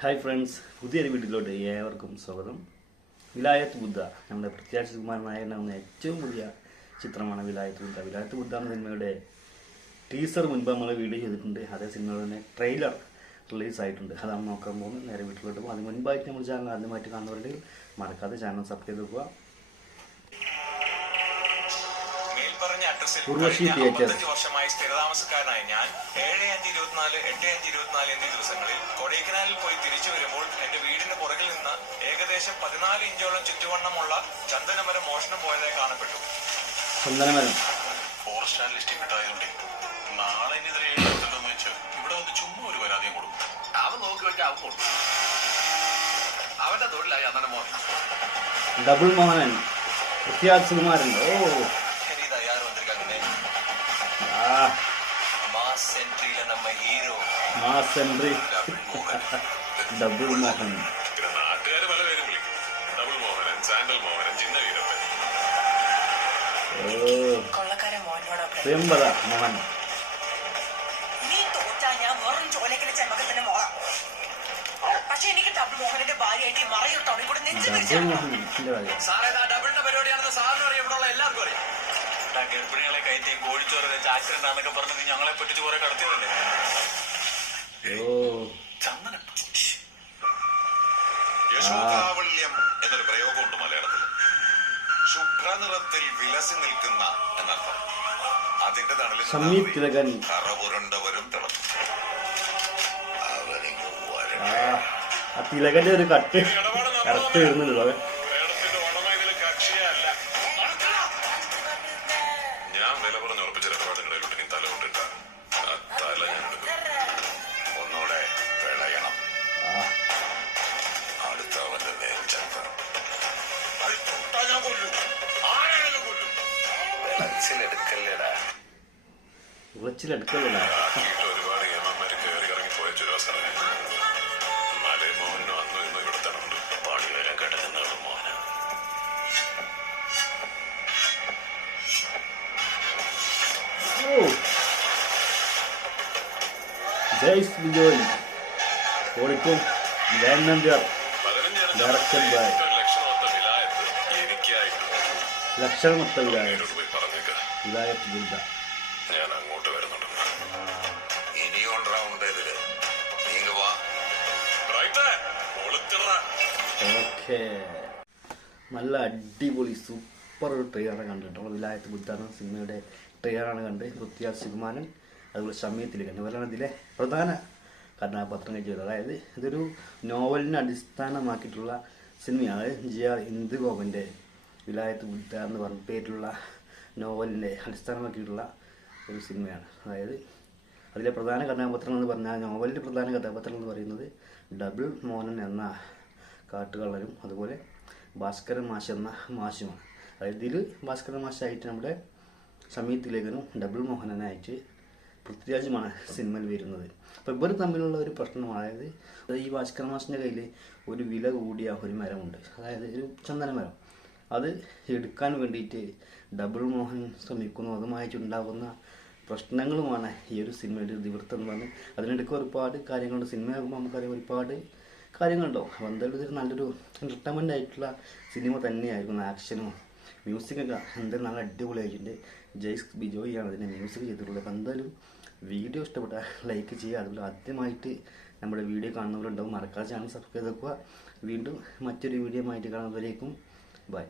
Hi friends, പുതിയൊരു വീട്ടിലോട്ട് ഏവർക്കും സ്വാഗതം. വിലായത്ത് ബുദ്ധ നമ്മുടെ പൃഥ്വിരാജ് സുകുമാരൻ നായകനാവുന്ന ഏറ്റവും പുതിയ ചിത്രമാണ് വിലായത്ത് ബുദ്ധ. വിലായത്ത് ബുദ്ധ എന്ന സിനിമയുടെ ടീസർ മുൻപ് നമ്മൾ വീഡിയോ ചെയ്തിട്ടുണ്ട്. അതേ സിനിമയുടെ തന്നെ ട്രെയിലർ റിലീസായിട്ടുണ്ട്. അതാണ് നോക്കാൻ പോകുന്നത്. നേരെ വീട്ടിലോട്ട് പോകും. അതിന് മുൻപായിട്ട് നമ്മൾ ചാനൽ ആദ്യമായിട്ട് കാണുന്നവരുണ്ടെങ്കിൽ മറക്കാതെ ചാനൽ സബ്സ്ക്രൈബ് ചെയ്ത് വെക്കുക. ഉർവശി തിയേറ്റേഴ്സ് വർഷമായി സ്ഥിരതാമസക്കാരനായ ഞാൻ 7-5-24, 8-5-24 എന്നീ ദിവസങ്ങളിൽ കൊടൈക്കനാലിൽ പോയി തിരിച്ചു വരുമ്പോൾ എന്റെ വീടിന് പുറകിൽ നിന്ന് ഏകദേശം 14 ഇഞ്ചോളം ചുറ്റുവണ്ണമുള്ള ചന്ദനമരം മോഷണം പോയതായി കാണപ്പെട്ടു. ചന്ദനമരം ഫോറസ്റ്റ് ആൻഡ് ലിസ്റ്റിൽ കിട്ടായതുകൊണ്ട് നാളെ ഇതിനെതിരെ എഴുതുന്നുണ്ടെന്ന് വെച്ച് ഇവിടെ വന്ന് ചുമ്മാ ഒരു പരാതിയും കൊടുക്കും. അവൻ നോക്കി വെച്ചാൽ അവൻ കൊടുക്കും. അവന്റെ തൊഴിലായി അന്നേരം മോഹൻ ഡബിൾ മോഹനൻ പൃഥ്വിരാജ് സുകുമാരൻ. ഡബിൾ മോഹൻ നാട്ടുകാര് പല പേരും വിളിക്കും. ഡബിൾ മോഹനൻ, സാൻഡൽ മോഹനൻ, ചിന്ന വീരപ്പൻ. പ്രിയംവദ മോഹൻ. പക്ഷെ എനിക്ക് ഡബിൾ മോഹനന്റെ ഭാര്യയായിട്ട് മറയൂട്ടോടെ കൂടെ ഡബിളിന്റെ പരിപാടിയാണെന്ന് സാറിന് അറിയാം, ഇവിടെ ഉള്ള എല്ലാവർക്കും അറിയാം. ഗർഭിണികളെ കയറ്റി കോഴിച്ചോറ് വെച്ച് ആക്സിഡന്റ് ആണെന്നൊക്കെ പറഞ്ഞ് ഞങ്ങളെ പറ്റിച്ച് കുറെ കടത്തിയതല്ലേ. ചന്ദനം യശോകാവല്യം എന്നൊരു പ്രയോഗമുണ്ട് മലയാളത്തിൽ. ശുഭ്രനിറത്തിൽ വിലസി നിൽക്കുന്ന എന്നർത്ഥം. അതിന്റെ തണലിൽ കറപുരണ്ടവരും തിളങ്ങും. തിലകന്റെ ഒരു കട്ട് കറക്റ്റ് വരുന്നുണ്ടല്ലോ. ഞാൻ വില പറഞ്ഞ് ഉറപ്പിച്ച ഇടപാടുകളിലോട്ട് നീ തല കൊണ്ടിട്ട തല ഞാൻ ഒന്നുകൂടെ വിളയണം. അടുത്തവന്റെ നേരം ചക്രം ഞാൻ കൊല്ലും, ആരെങ്കിലും കൊല്ലും. വിളച്ചിലെടുക്കല്ലേടാ, വിളച്ചിലെടുക്കല്ലേടാ. ഒരുപാട് ഏമാന്മാര് കയറി ഇറങ്ങി പോയ ചുരാസറ മലേ മോഹനും അന്നും ഇന്നും ഇവിടെ തന്നെ ഉണ്ട്. പാടി വരാൻ കിടക്കുന്നവളും മോഹന. ജയ്സ് വിജോയ് ഓടിക്കും. ഡയറക്ഷൻ ബൈ ലക്ഷണമൊത്ത വിലായത്ത് ബുദ്ധ. ഞാൻ അങ്ങോട്ട് വരുന്നുണ്ട്. ഇനിയും റൗണ്ട് ഇതില് നീങ്ങ വാ. ഓക്കെ, നല്ല അടിപൊളി സൂപ്പർ ഒരു ട്രെയിലറാണ് കണ്ടിട്ടുള്ളത്. വിലായത്ത് ബുദ്ധ എന്ന സിനിമയുടെ ട്രെയിലറാണ് കണ്ട്. പൃഥ്വിരാജ് സുകുമാരൻ അതുപോലെ ഷമി തിലകൻ ഇവരാണ് ഇതിലെ പ്രധാന കഥാപാത്രങ്ങൾ ചെയ്തത്. അതായത് ഇതൊരു നോവലിനെ അടിസ്ഥാനമാക്കിയിട്ടുള്ള സിനിമയാണ്. GR ഇന്ദുഗോപൻ്റെ വിലായത്ത് ബുദ്ധ എന്ന് പറഞ്ഞ പേരിലുള്ള നോവലിനെ അടിസ്ഥാനമാക്കിയിട്ടുള്ള ഒരു സിനിമയാണ്. അതായത് അതിലെ പ്രധാന കഥാപാത്രം എന്ന് പറഞ്ഞാൽ, നോവലിൻ്റെ പ്രധാന കഥാപാത്രം എന്ന് പറയുന്നത് ഡബിൾ മോഹനൻ എന്ന കാട്ടുകള്ളനും അതുപോലെ ഭാസ്കരൻ മാഷ് എന്ന മാഷുമാണ്. അതായത് ഇതിൽ ഭാസ്കരൻ മാഷായിട്ട് നമ്മുടെ ഷമി തിലകനും ഡബിൾ മോഹനനായിട്ട് പൃഥ്വിരാജുമാണ് സിനിമയിൽ വരുന്നത്. അപ്പോൾ ഇവർ തമ്മിലുള്ള ഒരു പ്രശ്നം, അതായത് ഈ ഭാസ്കരൻ മാഷിൻ്റെ കയ്യിൽ ഒരു വില കൂടിയ ഒരു മരമുണ്ട്. അതായത് ഒരു ചന്ദനമരം. അത് എടുക്കാൻ വേണ്ടിയിട്ട് ഡബിൾ മോഹൻ ശ്രമിക്കുന്നു. അതുമായിട്ടുണ്ടാകുന്ന പ്രശ്നങ്ങളുമാണ് ഈ ഒരു സിനിമയുടെ ഇതിവൃത്തം എന്ന് പറഞ്ഞ്. അതിനിടയ്ക്ക് ഒരുപാട് കാര്യങ്ങളുണ്ട്. സിനിമയാകുമ്പോൾ നമുക്കറിയാം ഒരുപാട് കാര്യങ്ങളുണ്ടാവും. അപ്പോൾ എന്തായാലും ഇതൊരു നല്ലൊരു എൻ്റർടൈൻമെൻ്റ് ആയിട്ടുള്ള സിനിമ തന്നെയായിരിക്കും. ആക്ഷനും മ്യൂസിക്കൊക്കെ എന്തായാലും നല്ല അടിപൊളിയായിട്ടുണ്ട്. ജയ്സ് ബിജോയിയാണ് അതിൻ്റെ മ്യൂസിക് ചെയ്തിട്ടുള്ളത്. അപ്പോൾ എന്തായാലും വീഡിയോ ഇഷ്ടപ്പെട്ടാൽ ലൈക്ക് ചെയ്യുക. അതുപോലെ ആദ്യമായിട്ട് നമ്മുടെ വീഡിയോ കാണുന്നവരുണ്ടാവും, മറക്കാതെ ചാനൽ സബ്സ്ക്രൈബ് ചെയ്ത് വെക്കുക. വീണ്ടും മറ്റൊരു വീഡിയോ ആയിട്ട് കാണുന്നവരേക്കും ബൈ.